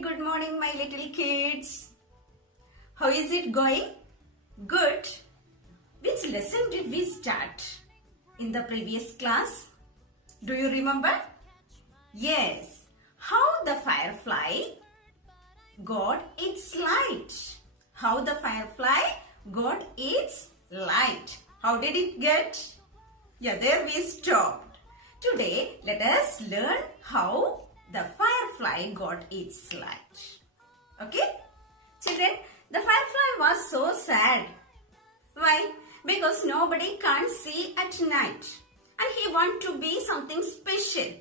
very good morning, my little kids. How is it going? Good. Which lesson did we start in the previous class? Do you remember? Yes. How the firefly got its light. How the firefly got its light. How did it get? Yeah, there we stopped. Today, let us learn how the firefly got its light. Okay? Children, the firefly was so sad. Why? Because nobody can see at night. And he wanted to be something special.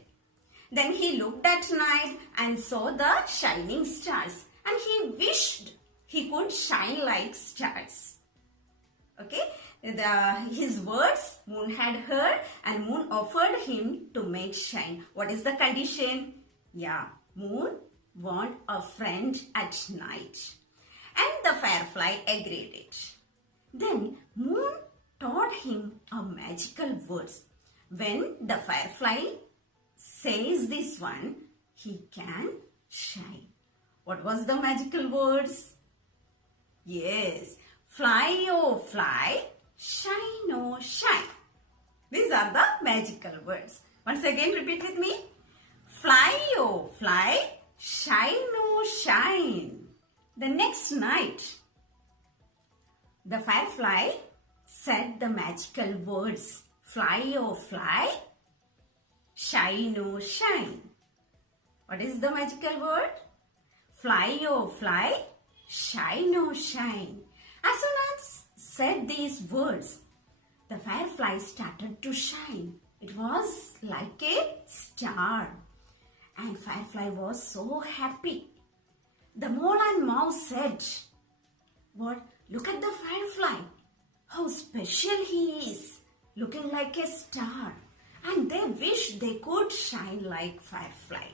Then he looked at night and saw the shining stars. And he wished he could shine like stars. Okay? His words Moon had heard and Moon offered him to make shine. What is the condition? Yeah, Moon want a friend at night. And the firefly agreed it. Then Moon taught him a magical words. When the firefly says this one, he can shine. What was the magical words? Yes, fly oh fly, shine oh shine. These are the magical words. Once again repeat with me. Fly oh fly, shine oh shine. The next night, the firefly said the magical words. Fly oh fly, shine oh shine. What is the magical word? Fly oh fly, shine oh shine. As soon as said these words, the firefly started to shine. It was like a star. And firefly was so happy. The mole and mouse said, "What? Look at the firefly. How special he is, looking like a star." And they wished they could shine like firefly.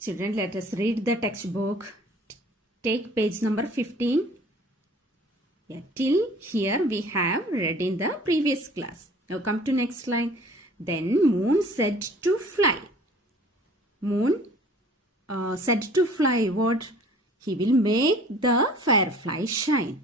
Children, let us read the textbook. Take page number 15. Yeah, till here we have read in the previous class. Now come to next line. Then Moon said to fly. Moon said to fly what? He will make the firefly shine.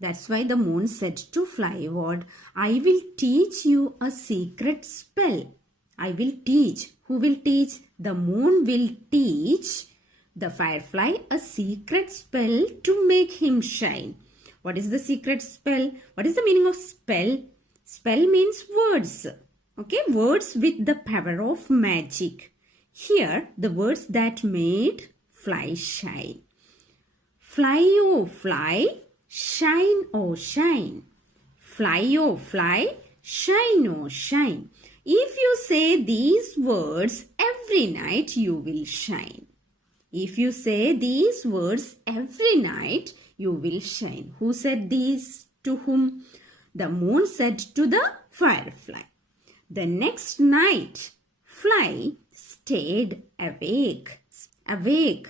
That's why the Moon said to fly what? I will teach you a secret spell. I will teach. Who will teach? The Moon will teach the firefly a secret spell to make him shine. What is the secret spell? What is the meaning of spell? Spell means words. Okay, words with the power of magic. Here, the words that made fly shine. Fly oh fly, shine oh shine. Fly oh fly, shine oh shine. If you say these words every night, you will shine. If you say these words every night, you will shine. Who said these? To whom? The Moon said to the firefly. The next night, fly stayed awake. Awake.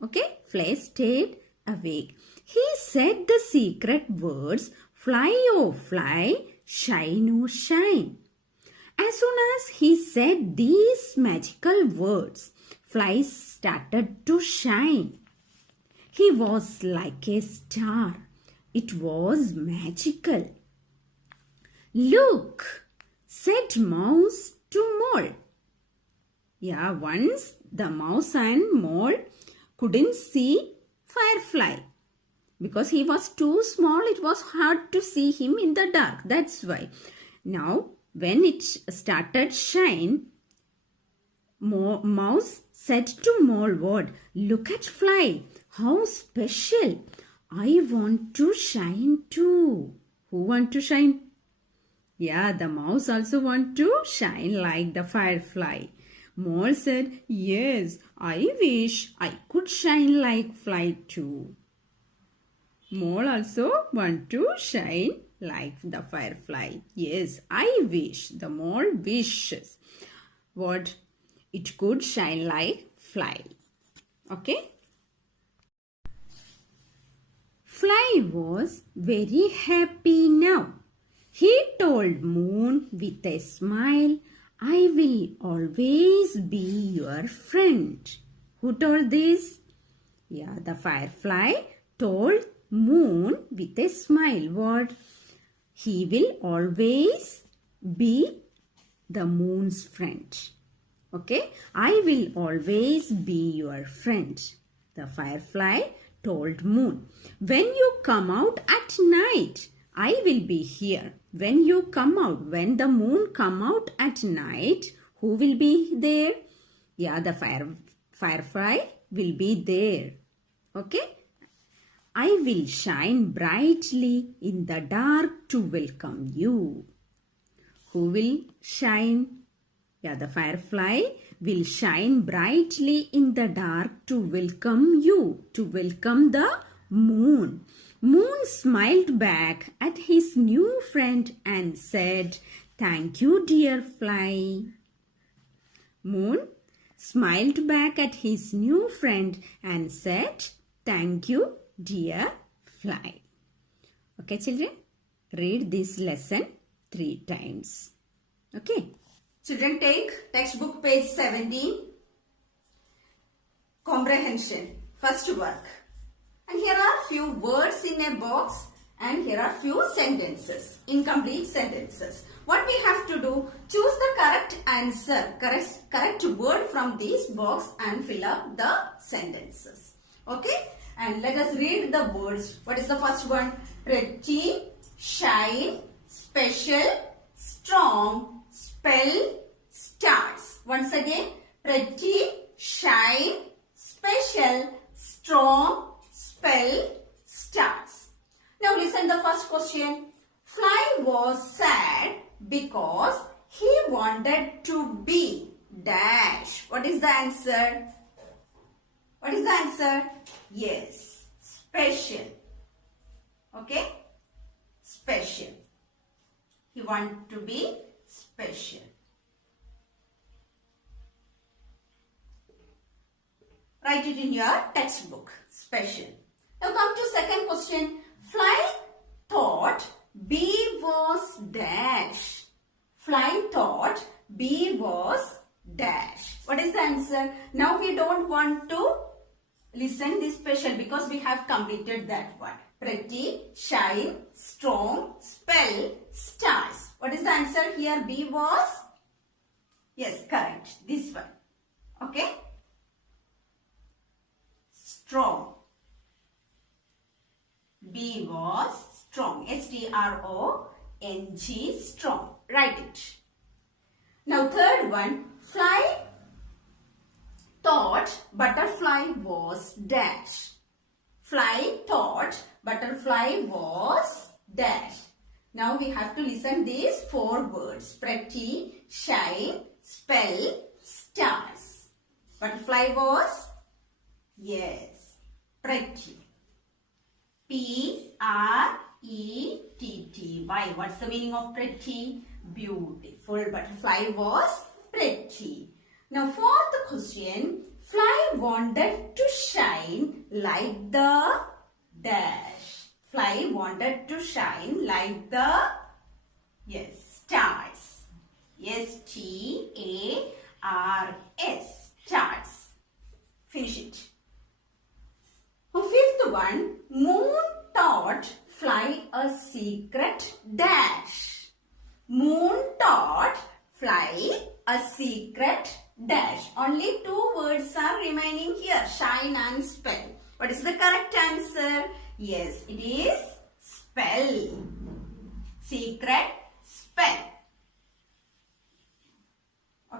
Okay? Fly stayed awake. He said the secret words, fly oh fly, shine oh shine. As soon as he said these magical words, fly started to shine. He was like a star. It was magical. Look, said mouse to mole. Yeah, once the mouse and mole couldn't see firefly. Because he was too small, it was hard to see him in the dark. That's why. Now, when it started shine, mouse said to mole what? Look at fly. How special. I want to shine too. Who want to shine? Yeah, the mouse also want to shine like the firefly. Mole said, yes, I wish I could shine like fly too. Mole also want to shine like the firefly. Yes, I wish. The mole wishes. What? It could shine like fly. Okay? Fly was very happy now. He told Moon with a smile, I will always be your friend. Who told this? Yeah, the firefly told moon with a smile. What? He will always be the moon's friend. Okay, I will always be your friend, the firefly told moon. When you come out at night, I will be here. When you come out, when the moon come out at night, who will be there? Yeah, the firefly will be there. Okay, I will shine brightly in the dark to welcome you. Who will shine? Yeah, the firefly will shine brightly in the dark to welcome you, to welcome the moon. Moon smiled back at his new friend and said, "Thank you, dear fly." Moon smiled back at his new friend and said, "Thank you, dear fly." Okay, children, read this lesson 3 times. Okay. Children, take textbook page 17. Comprehension. First work. And here are few words in a box and here are few sentences. Incomplete sentences. What we have to do? Choose the correct answer, correct word from this box and fill up the sentences. Okay? And let us read the words. What is the first one? Pretty, shine, special, strong, spell, stars. Once again, pretty, shine, special, strong, spell, stars. Now listen the first question. Fly was sad because he wanted to be dash. What is the answer? What is the answer? Yes, special. Okay? Special. He wanted to be special. Write it in your textbook. Special. Now come to second question. Fly thought B was dash. Fly thought B was dash. What is the answer? Now we don't want to listen this special because we have completed that one. Pretty, shine, strong, spell, stars. What is the answer here? B was? Yes, correct. This one. Okay? Strong. B was strong. S-T-R-O-N-G, strong. Write it. Now third one. Fly thought butterfly was dash. Fly thought butterfly was dash. Now we have to listen these 4 words. Pretty, shine, spell, stars. Butterfly was? Yes, pretty. P-R-E-T-T-Y. What's the meaning of pretty? Beautiful. Butterfly was pretty. Now fourth question. Fly wanted to shine like the dash. Fly wanted to shine like the, yes, stars. S-T-A-R-S. Stars. Finish it. Now fifth one. Moon taught fly a secret dash. Moon taught fly a secret dash. Only 2 words are remaining here. Shine and spell. What is the correct answer? Yes, it is spell. Secret spell.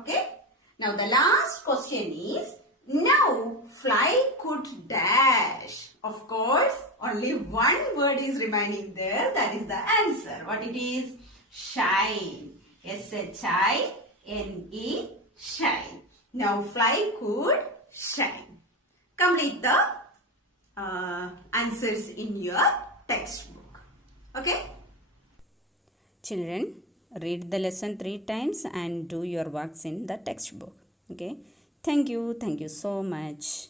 Okay. Now the last question is, now fly could dash. Of course, only 1 word is remaining there. That is the answer. What it is? Shine. S-H-I-N-E. Shine. Now fly could shine. Complete the answers in your textbook. Okay? Children, read the lesson 3 times and do your works in the textbook. Okay? Thank you so much.